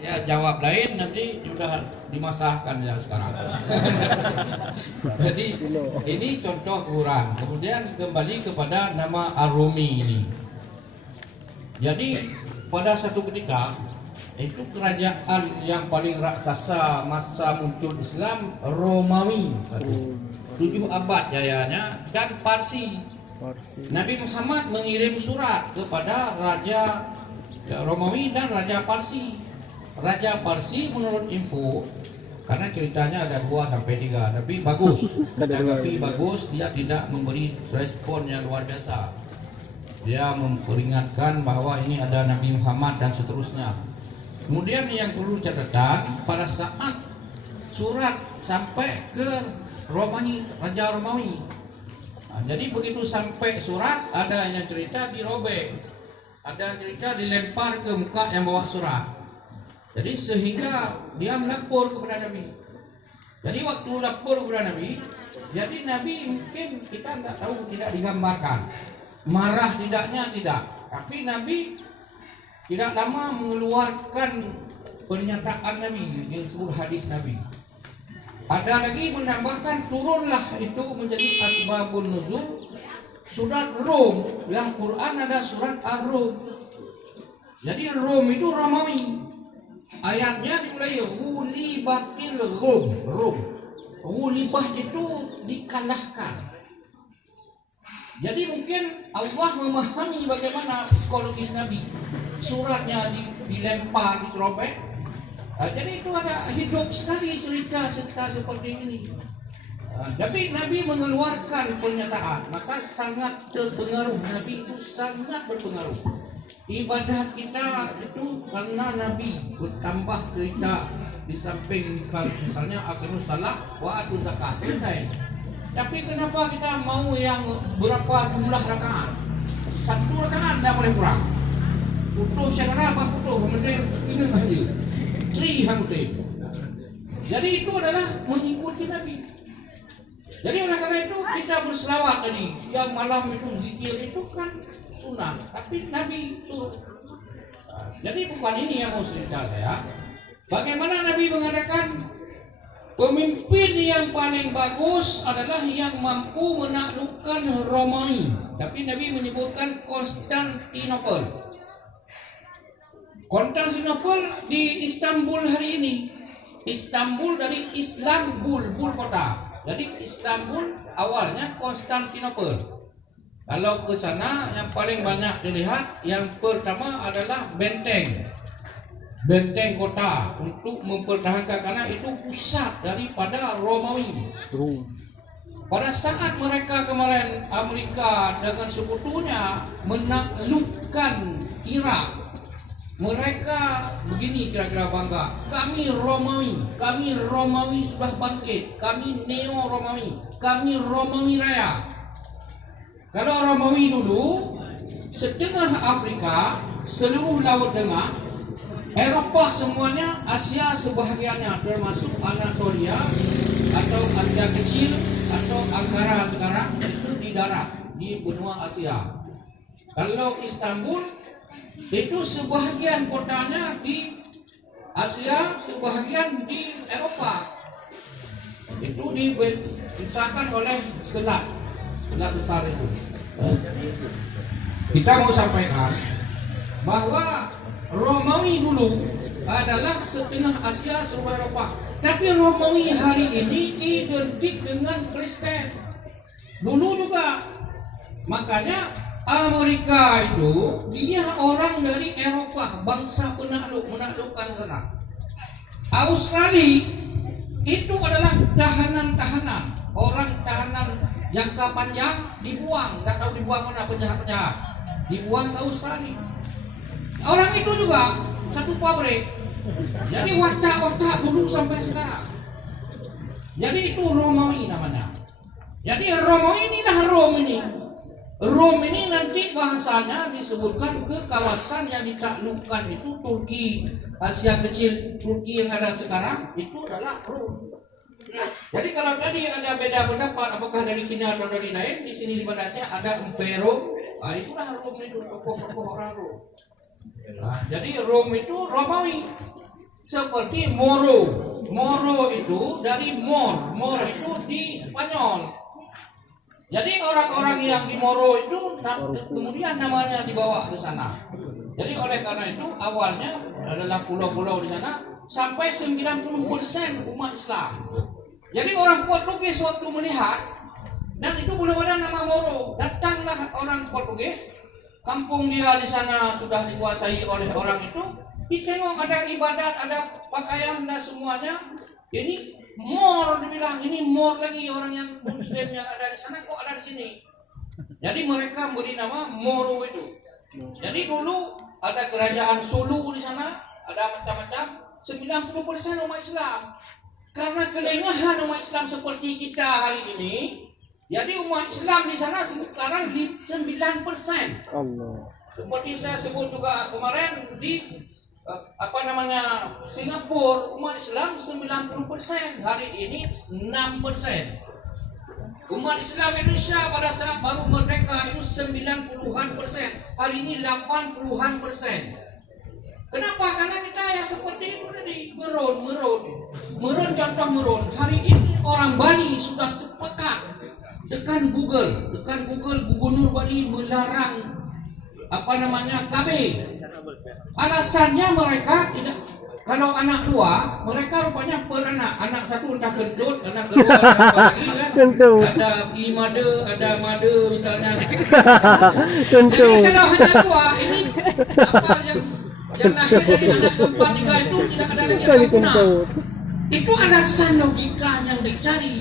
ya jawab lain nanti sudah dimasahkan ya sekarang. Jadi ini contoh Quran. Kemudian kembali kepada nama Ar-Rumi ini. Jadi pada satu ketika itu kerajaan yang paling raksasa masa muncul Islam Romawi, 7 abad jayanya, dan Parsi. Nabi Muhammad mengirim surat kepada Raja Romawi dan Raja Parsi. Raja Parsi menurut info, karena ceritanya ada 2 sampai 3, tapi bagus, dia tidak memberi respon yang luar biasa. Dia memperingatkan bahwa ini ada Nabi Muhammad dan seterusnya. Kemudian yang perlu catatan, pada saat surat sampai ke Romawi, Raja Romawi. Jadi begitu sampai surat, ada yang cerita dirobek, ada yang cerita dilempar ke muka yang bawa surat. Jadi sehingga dia melapor kepada Nabi. Jadi waktu lapor kepada Nabi, jadi Nabi mungkin kita nggak tahu, tidak digambarkan. Marah tidaknya tidak, tapi Nabi tidak lama mengeluarkan pernyataan Nabi yang disebut hadis Nabi. Ada lagi menambahkan turunlah itu menjadi asbabun nuzul surat Rum. Dalam Quran ada surat Ar-Rum. Jadi Rum itu Romawi. Ayatnya dimulai Ghulibatil Rum. Ghulibah itu dikalahkan. Jadi mungkin Allah memahami bagaimana psikologis Nabi. Suratnya dilempar, dirobek. Jadi itu ada hidup sekali cerita seperti ini. Tapi Nabi mengeluarkan pernyataan, maka sangat terpengaruh. Nabi itu sangat berpengaruh. Ibadah kita itu karena Nabi bertambah cerita di samping misalnya akhirus salat wa atuz zakat. Tapi kenapa kita mau yang berapa jumlah rakaat? 1 rakaat tidak boleh kurang. Putus syarah apa putus? Kemudian ini saja. 3 hangutin. Jadi itu adalah mengikuti Nabi. Jadi oleh karena itu kita berselawat tadi. Yang malam itu zikir itu kan sunnah. Tapi Nabi itu. Jadi bukan ini yang mau cerita saya. Bagaimana Nabi mengatakan pemimpin yang paling bagus adalah yang mampu menaklukkan Romawi. Tapi Nabi menyebutkan Konstantinopel. Konstantinopel di Istanbul hari ini. Istanbul dari Islam, bul kota. Jadi Istanbul awalnya Konstantinopel. Kalau ke sana yang paling banyak dilihat yang pertama adalah benteng kota untuk mempertahankan, karena itu pusat daripada Romawi. Pada saat mereka kemarin Amerika dengan sekutunya menaklukkan Irak, mereka begini kira-kira bangga, kami Romawi sudah bangkit, kami neo Romawi, kami Romawi raya. Kalau Romawi dulu setengah Afrika, seluruh Laut Tengah, Eropa semuanya, Asia sebahagiannya termasuk Anatolia atau Asia Kecil atau Ankara sekarang itu di darat di benua Asia. Kalau Istanbul itu sebahagian kotanya di Asia, sebahagian di Eropa. Itu dipisahkan oleh selat besar itu. Kita mau sampaikan bahwa Romawi dulu adalah setengah Asia, seluruh Eropa. Tapi Romawi hari ini identik dengan Kristen. Dulu juga. Makanya Amerika itu dia orang dari Eropa, bangsa menaklukkan sana. Australia itu adalah tahanan-tahanan, orang tahanan jangka panjang dibuang, tak tahu dibuang mana penjahat-penjahat, dibuang ke Australia. Orang itu juga satu pabrik. Jadi watak-watak dulu sampai sekarang. Jadi itu Romawi namanya. Jadi Romawi ini dah Rom ini. Rom ini nanti bahasanya disebutkan ke kawasan yang ditaklukkan itu Turki, Asia Kecil, Turki yang ada sekarang itu adalah Rom. Jadi kalau tadi ada beda pendapat apakah dari Cina atau dari lain, di sini di badatnya ada Empero, itulah Rom itu, tokoh-tokoh orang Rom. Nah, jadi Rom itu Romawi. seperti Moro. Moro itu dari Mor itu di Spanyol. Jadi orang-orang yang di Moro itu kemudian namanya dibawa ke sana. Jadi oleh karena itu awalnya adalah pulau-pulau di sana sampai 90% umat Islam. Jadi orang Portugis waktu melihat dan itu belum ada nama Moro, datanglah orang Portugis, kampung dia di sana sudah dikuasai oleh orang itu. Ditengok ada ibadat, ada pakaian dan semuanya. Ini Mor, dibilang ini Mor lagi, orang yang Muslim yang ada di sana kok ada di sini. Jadi mereka beri nama Moro itu. Jadi dulu ada kerajaan Sulu di sana, ada macam-macam. 90% umat Islam. Karena kelengahan umat Islam seperti kita hari ini, jadi umat Islam di sana sekarang di 9%. Allah. Seperti saya sebut juga kemarin di Singapura, umat Islam 90%, hari ini 6%. Umat Islam Indonesia pada saat baru merdeka itu 90-an%, hari ini 80-an%. Kenapa? Karena kita ya seperti itu tadi, merun contoh merun. Hari ini orang Bali sudah sepakat tekan Google, Gubernur Bali melarang KB. Alasannya mereka tidak, kalau anak dua, mereka rupanya per anak satu entah kentut, anak kedua ada apa lagi kan? Ada imada, ada mada misalnya. Jadi kalau hanya dua, ini apa yang lahir dari anak keempat tiga itu tidak ada lagi yang sempurna. Itu alasan logika yang dicari.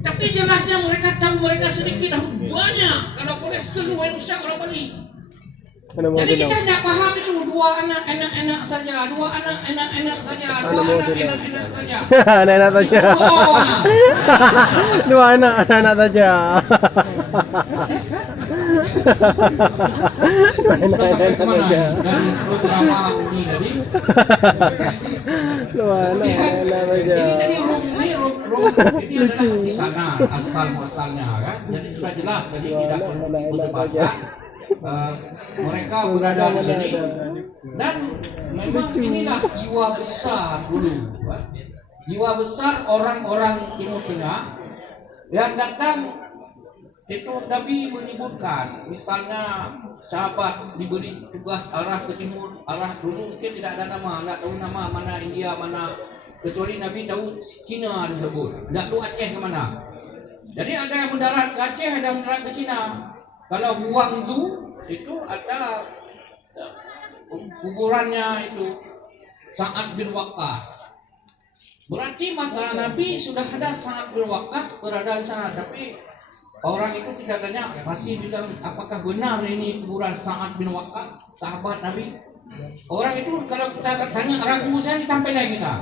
Tapi jelasnya mereka tahu mereka sedikit banyak. Kalau boleh seluruh Indonesia orang Bali. Jadi kita tidak paham itu dua anak saja, dua anak saja. Anak-anak saja. Dua anak saja. Dan beberapa ini tadi. Dua anak saja. Jadi ini adalah di sana asal-muasalnya kan. Jadi sudah jelas, jadi tidak berdebat. Mereka berada di sini dan memang inilah jiwa besar dulu, jiwa besar orang-orang Timur Tengah yang datang itu. Nabi menyebutkan misalnya sahabat diberi tugas arah ke timur, arah dulu mungkin tidak ada nama, tidak tahu nama mana India mana, kecuali Nabi tahu Cina disebut, tidak tahu Aceh ke mana. Jadi ada yang mendarat ke Aceh, ada yang mendarat ke Cina. Kalau Guangzhou itu ada kuburannya itu Sa'ad bin Waqqas. Berarti masa Nabi sudah ada Sa'ad bin Waqqas berada di sana, tapi orang itu tidak tanya, pasti bilang apakah benar ini kuburan Sa'ad bin Waqqas, sahabat Nabi. Orang itu kalau kita tanya ragu saya ditampilkan kita.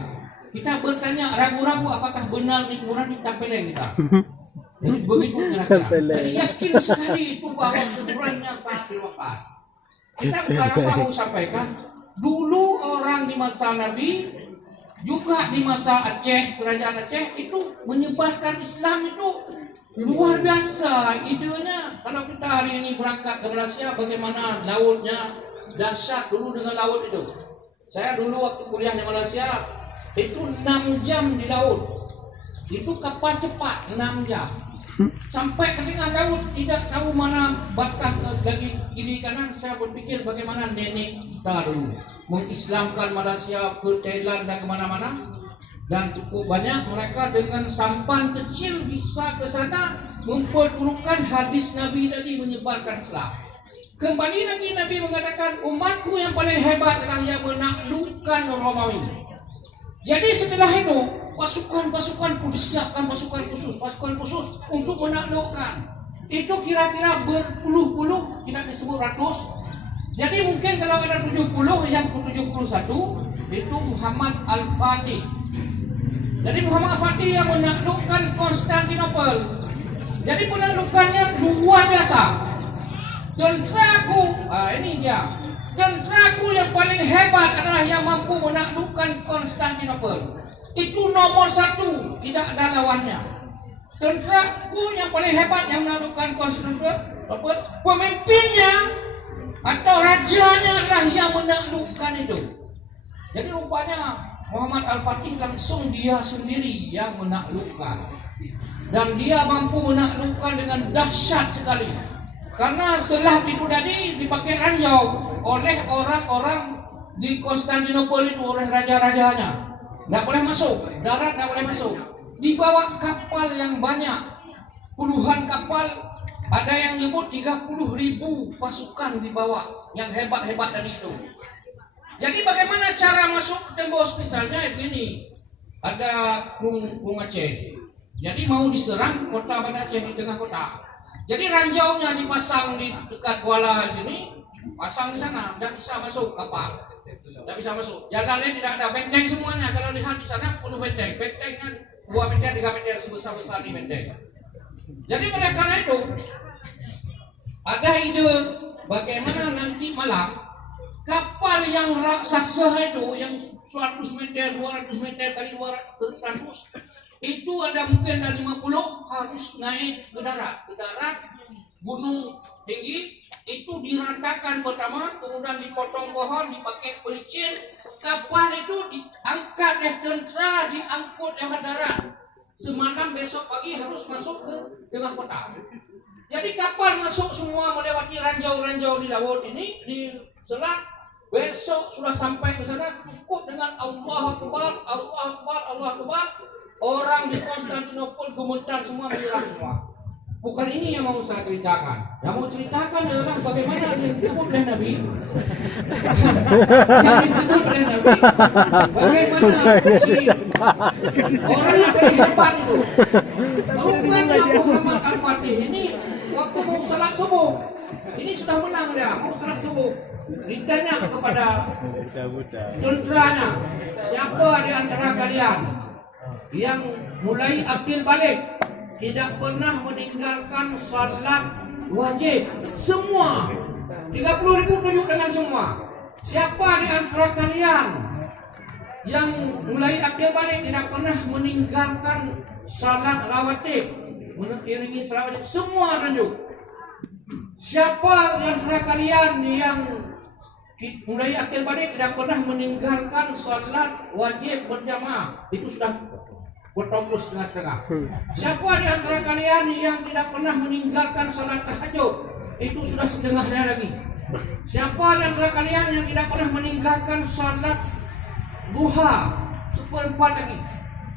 Kita bertanya ragu-ragu apakah benar ini kuburan ditampilkan kita. Jadi begitu kira-kira. Jadi yakin sekali itu bahwa kuburannya Sa'ad bin Waqqas. Kita sekarang mau sampaikan, dulu orang di masa Nabi, juga di masa Aceh, kerajaan Aceh itu menyebarkan Islam itu luar biasa idenya. Kalau kita hari ini berangkat ke Malaysia, bagaimana lautnya dahsyat dulu dengan laut itu. Saya dulu waktu kuliah di Malaysia itu 6 jam di laut. Itu kapal cepat 6 jam. Sampai ke tengah laut tidak tahu mana batas lagi kiri kanan. Saya berpikir bagaimana nenek kita dulu mengislamkan Malaysia ke Thailand dan kemana-mana, dan cukup banyak mereka dengan sampan kecil bisa ke sana memperturutkan hadis Nabi tadi menyebarkan Islam. Kembali lagi Nabi mengatakan umatku yang paling hebat adalah yang menaklukkan Romawi. Jadi setelah itu pasukan-pasukan disiapkan, pasukan khusus untuk menaklukkan. Itu kira-kira berpuluh-puluh, tidak disebut ratus. Jadi mungkin kalau ada 70, yang ke-71 itu Muhammad Al-Fatih. Jadi Muhammad Al-Fatih yang menaklukkan Konstantinopel. Jadi penaklukannya luar biasa. Tenteraku, ini dia. Tenteraku yang paling hebat adalah yang mampu menaklukkan Konstantinopel. Itu nomor 1, tidak ada lawannya. Tenteraku yang paling hebat yang menaklukkan Konstantinopel, pemimpinnya atau rajanya adalah yang menaklukkan itu. Jadi rupanya Muhammad Al-Fatih langsung dia sendiri yang menaklukkan. Dan dia mampu menaklukkan dengan dahsyat sekali. Karena setelah itu tadi dipakai ranjau oleh orang-orang di Konstantinopel itu, oleh raja-rajanya. Tidak boleh masuk, darat tidak boleh masuk. Dibawa kapal yang banyak, puluhan kapal, ada yang nyebut 30.000 pasukan dibawa, yang hebat-hebat tadi itu. Jadi bagaimana cara masuk tembus? Misalnya begini, ada Kung Aceh. Jadi mau diserang kota Banda Aceh di tengah kota. Jadi ranjaunya dipasang di dekat Kuala sini, pasang di sana, tidak bisa masuk kapal. Tidak bisa masuk. Jalannya tidak ada, benteng semuanya. Kalau lihat di sana penuh benteng. Bentengnya 2 meter, 3 meter sebesar-besar di benteng. Jadi oleh karena itu ada ide bagaimana nanti malam kapal yang raksasa itu yang 100 meter, 200 meter kali 200 itu ada mungkin dari 50 harus naik ke darat. Ke darat, gunung tinggi, itu diratakan pertama, kemudian dipotong pohon, dipakai pelicin, kapal itu diangkat oleh tentera, diangkut lewat darat. Semalam besok pagi harus masuk ke tengah kota. Jadi kapal masuk semua melewati ranjau-ranjau di laut ini, di selat, besok sudah sampai ke sana, cukup dengan Allah Akbar, Allah Akbar, Allah Akbar. Orang di Konstantinopel gemetar semua, menyerah semua. Bukan ini yang mau saya ceritakan. Yang mau ceritakan adalah bagaimana yang disebut oleh Nabi. Yang disebut oleh Nabi, bagaimana orang yang paling hebat itu. Rupanya Muhammad Al-Fatih ini waktu mau salat subuh, ini sudah menang dia, mau salat subuh. Ditanya kepada tenteranya, siapa di antara kalian yang mulai akil balik, tidak pernah meninggalkan salat wajib? Semua 30.000 tunjuk dengan semua. Siapa di antara kalian yang mulai akil balik, tidak pernah meninggalkan salat rawatib, mengiringi salat wajib? Semua tunjuk. Siapa di antara kalian yang mulai akil balik, tidak pernah meninggalkan salat wajib berjamaah? Itu sudah bertopus setengah-setengah. Siapa di antara kalian yang tidak pernah meninggalkan salat tahajud? Itu sudah setengahnya lagi. Siapa di antara kalian yang tidak pernah meninggalkan salat duha? 1/4 lagi.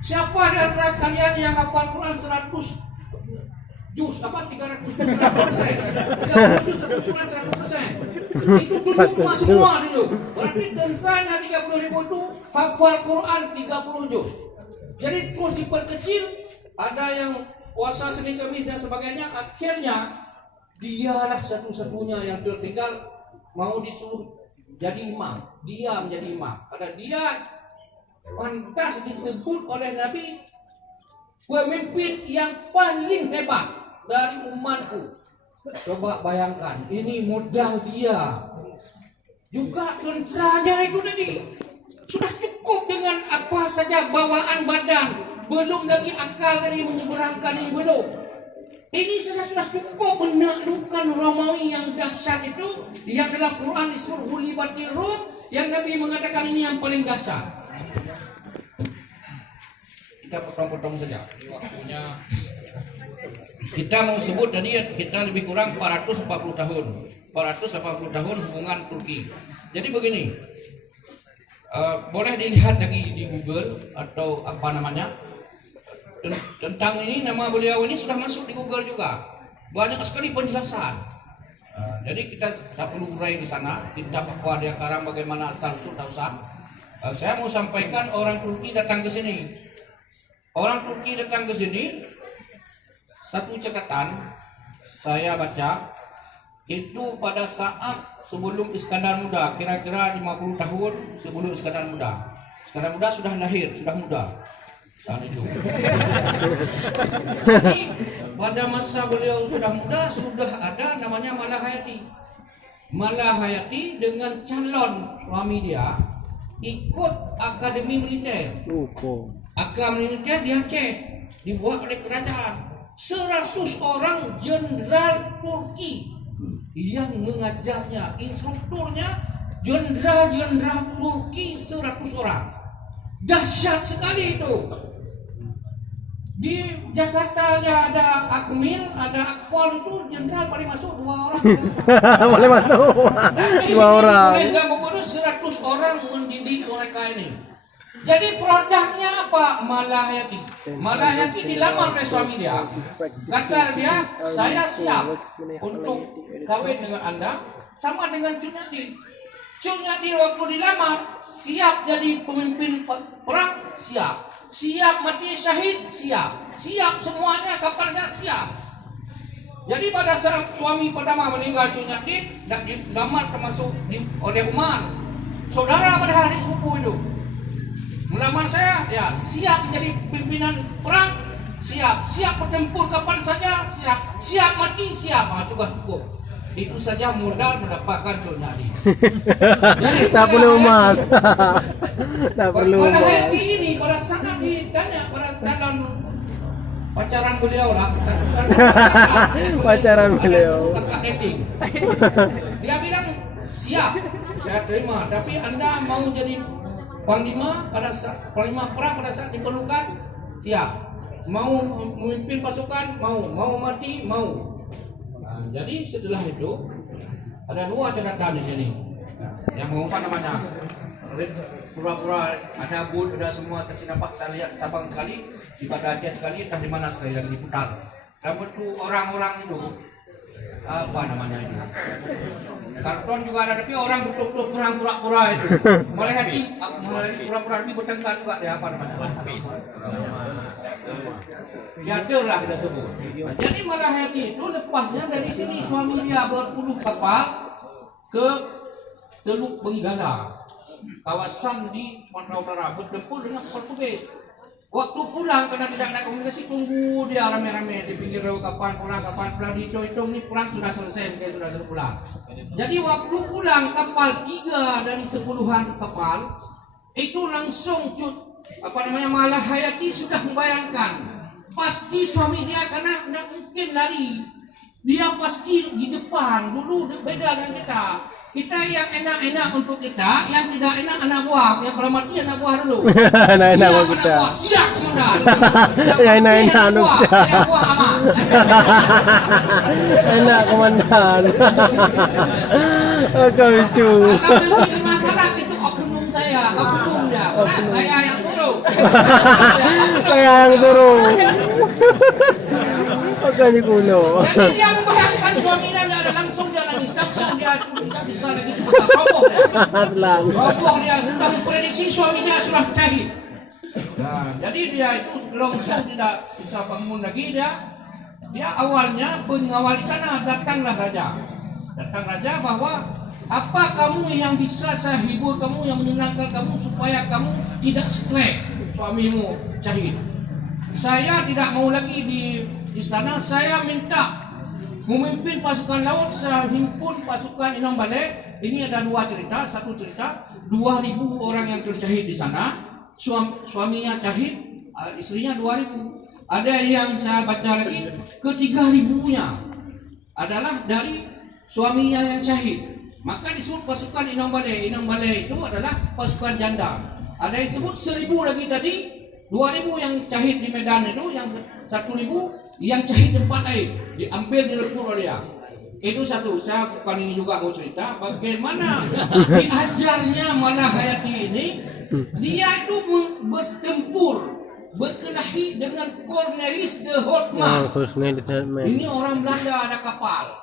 Siapa di antara kalian yang hafal Quran 100 juz, 300 juz 100%? 30 juz Quran 100%. Itu tunjuk semua tunjuk. Berarti tentranya 30.000 itu hafal Quran 30 juz. Jadi terus diperkecil, ada yang puasa Senin Kamis dan sebagainya. Akhirnya dialah satu-satunya yang tertinggal, mau disuruh jadi imam. Dia menjadi imam. Karena dia pantas disebut oleh Nabi pemimpin yang paling hebat dari umatku. Coba bayangkan, ini modal dia. Juga tenteranya itu tadi sudah cukup dengan apa saja bawaan badan, belum lagi akal dari menyeberangkan ini belum. Ini sudah cukup menaklukkan Romawi yang dahsyat itu, yang dalam Quran disebut hulibatir Rum, yang Nabi mengatakan ini yang paling dahsyat. Kita potong-potong saja. Ini waktunya. Kita mau sebut tadi kita lebih kurang 440 tahun. 480 tahun hubungan Turki. Jadi begini. Boleh dilihat lagi di Google atau apa namanya tentang ini, nama beliau ini sudah masuk di Google juga, banyak sekali penjelasan. Jadi kita tak perlu urai di sana, kita Papua dia Karang bagaimana asal usul tak usah. Saya mau sampaikan orang Turki datang ke sini. Orang Turki datang ke sini, satu catatan saya baca itu pada saat sebelum Iskandar Muda, kira-kira 50 tahun sebelum Iskandar Muda. Iskandar Muda sudah lahir, sudah muda. Itu. Jadi pada masa beliau sudah muda, sudah ada namanya Malahayati. Malahayati dengan calon suami dia ikut akademi militer. Akademi militer di Aceh dibuat oleh kerajaan. 100 orang jenderal Turki yang mengajarnya, instrukturnya jenderal-jenderal Turki 100 orang. Dahsyat sekali itu. Di Jakarta aja ada Akmil, ada Akpol, itu jenderal paling masuk 2 orang. Boleh masuk. 2 orang. Oleh sebab itu 100 orang mendidik mereka ini. Jadi produknya apa? Malahayati. Malahayati dilamar oleh suami dia. Kata dia, saya siap untuk kawin dengan anda sama dengan Cunyadi. Cunyadi waktu dilamar siap jadi pemimpin perang, siap. Siap mati syahid, siap. Siap semuanya, kapalnya siap. Jadi pada saat suami pertama meninggal Cunyadi, dilamar termasuk oleh Umar, saudara pada hari sepupu itu. Melamar saya, ya siap menjadi pimpinan perang, siap. Siap bertempur kapan saja, siap. Siap mati, siap. Coba cukup. Itu saja modal mendapatkan Cunyadi. Tak perlu emas. Tak perlu Pada emas. hari ini, pada saat ditanya pada dalam pacaran beliau lah. Pacaran beliau. Kakak dating. Dia bilang, siap. Saya terima. Tapi anda mau jadi panglima perang pada saat diperlukan, siap. Mau memimpin pasukan, mau mati, mau. Nah, jadi setelah itu ada 2 catatan di sini. Yang mengumpan namanya pura-pura ada bud, ada semua kasih nampak. Saya lihat Sabang sekali, di Aceh sekali, entah di mana sekali lagi diputar. Dan itu orang-orang itu apa namanya itu? Karton juga ada, tapi orang betul-betul kurang pura-pura itu. Mulai pura-pura ini bertengkar juga dia apa namanya? Yader lah kita sebut. Nah, jadi Malahayati itu lepasnya dari sini suami dia berpuluh kapal ke Teluk Benggala, kawasan di Sumatera Utara, bertempur dengan Portugis. Waktu pulang karena tidak ada komunikasi, tunggu dia rame-rame di pinggir kapan pulang dihitung ini perang sudah selesai, mungkin sudah pulang. Jadi waktu pulang kapal 3 dari 10-an kapal itu langsung Malahayati sudah membayangkan pasti suami dia karena tidak mungkin lari, dia pasti di depan dulu. Beda dengan kita. Kita yang enak-enak untuk kita, yang tidak enak anak buah. Yang kalau mati anak buah dulu. Enak-enak buat kita. Siap komandan. Yang enak-enak untuk kita. Yang buah aman. Enak komandan. Kau itu. Kalau nanti masalah itu oknum saya, oknum dia. Nah, saya yang turun. Saya yang turun. Makanya kuno. Jadi dia membayangkan suaminya tidak ada, langsung dia nangis. Langsung dia tidak bisa lagi cepat. Roboh dia. Atlang. Roboh dia sudah memprediksi suaminya sudah syahid. Nah, jadi dia itu langsung tidak bisa bangun lagi dia. Dia awalnya pengawal di sana, datanglah raja. Datang raja bahwa apa kamu yang bisa saya hibur kamu, yang menyenangkan kamu supaya kamu tidak stres suamimu syahid. Saya tidak mau lagi di istana, saya minta memimpin pasukan laut, saya himpun pasukan Inang Balai. Ini ada 2 cerita, satu cerita 2.000 orang yang tersyahid di sana, suaminya syahid, istrinya 2.000. Ada yang saya baca lagi ke 3.000-nya adalah dari suaminya yang syahid. Maka disebut pasukan Inang Balai. Inang Balai itu adalah pasukan janda. Ada yang sebut 1.000 lagi tadi, 2.000 yang syahid di Medan itu, yang 1.000 yang syahid tempat lain, diambil direbut oleh dia. Itu satu. Saya bukan ini juga mau cerita bagaimana diajarnya Malahayati ini. Dia itu bertempur, berkelahi dengan Cornelis de Houtman. Ini orang Belanda, ada kapal.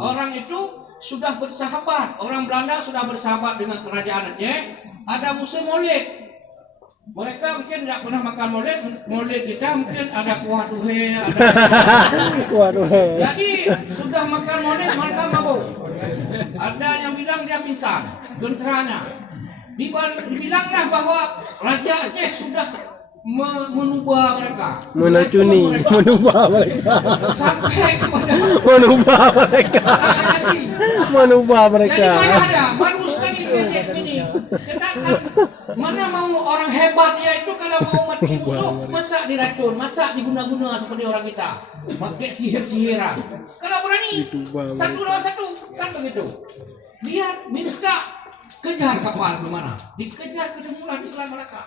Orang itu sudah bersahabat. Orang Belanda sudah bersahabat dengan kerajaan Aceh. Ada musim Maulid. Mereka mungkin tidak pernah makan maulid kita mungkin ada kuah tuhe, ada kuah tuhe. Jadi sudah makan maulid mereka mabuk. Ada yang bilang dia pingsan, genteranya. Dibilanglah bahwa Raja Aceh sudah menubah mereka, menubah mereka sampai kepada menubah mereka. Jadi mana ada baru sekali ini. Mana mau orang hebat dia itu kalau mau mati musuh, masa diracun, masa diguna-guna seperti orang kita, pakai sihir-sihiran. Kalau berani satu lawan satu kan begitu. Dia minta kejar kapal ke mana? Dikejar ketemulah Islam mereka.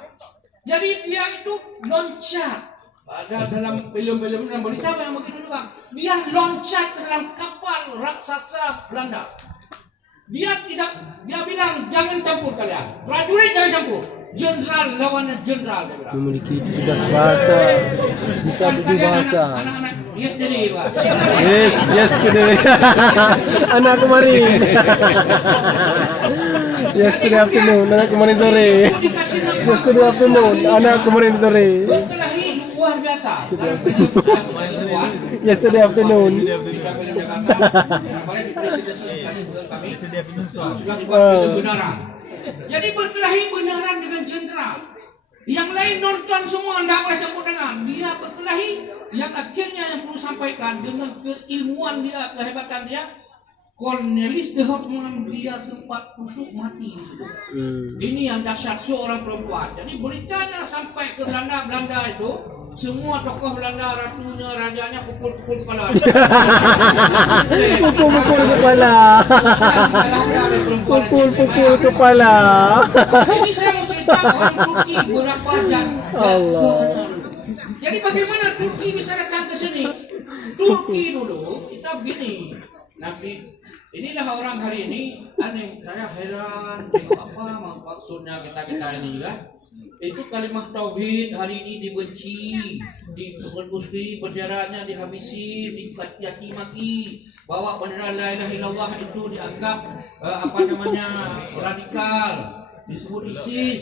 Jadi dia itu loncat. Ada dalam film-film dan berita yang begitu juga. Dia loncat ke dalam kapal raksasa Belanda. Dia bilang jangan campur kalian. Prajurit jangan campur. Jenderal lawannya jenderal dia bilang. Memiliki cerdas bahasa. Bisa tujuh bahasa. Anak-anak yesterday Pak. Yes kena. Anak kemarin. Yesterday afternoon, anak kemarin sore. Yesterday afternoon, anak kemarin sore. Berkelahi luar biasa. Yesterday afternoon. Jadi berkelahi benaran dengan jenderal. Yang lain nonton semua, tidak boleh campur tangan. Dia berkelahi. Yang akhirnya yang perlu sampaikan dengan keilmuan dia, kehebatan dia, Cornelis de Hoffmann dia sempat tusuk mati di situ. Ini yang dahsyat seorang perempuan. Jadi beritanya sampai ke Belanda itu, semua tokoh Belanda, ratunya, rajanya pukul-pukul kepala. Pukul kepala. Pukul kepala. Ini saya mau cerita orang Turki berapa jasanya. Jadi bagaimana Turki bisa datang ke sini? Turki dulu kita begini. Nabi inilah orang hari ini aneh, saya heran tengok apa maksudnya kita ini juga. Itu kalimat tauhid hari ini dibenci, diusir, penjaranya dihabisi, dicaki maki, bahwa bendera la ilaha illallah itu dianggap radikal, disebut ISIS.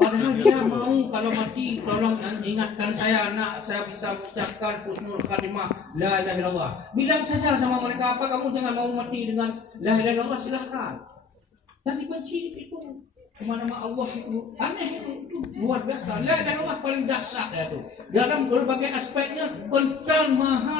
Padahal dia mau kalau mati tolong ingatkan saya, nak saya bisa ucapkan husnul khatimah la ilaha illallah. Bilang saja sama mereka, apa kamu jangan mau mati dengan la ilaha illallah, silahkan. Dan dibenci itu kemana-mana Allah itu aneh, itu luar biasa. La ilaha illallah paling dahsyat itu dalam berbagai aspeknya, penting mahal.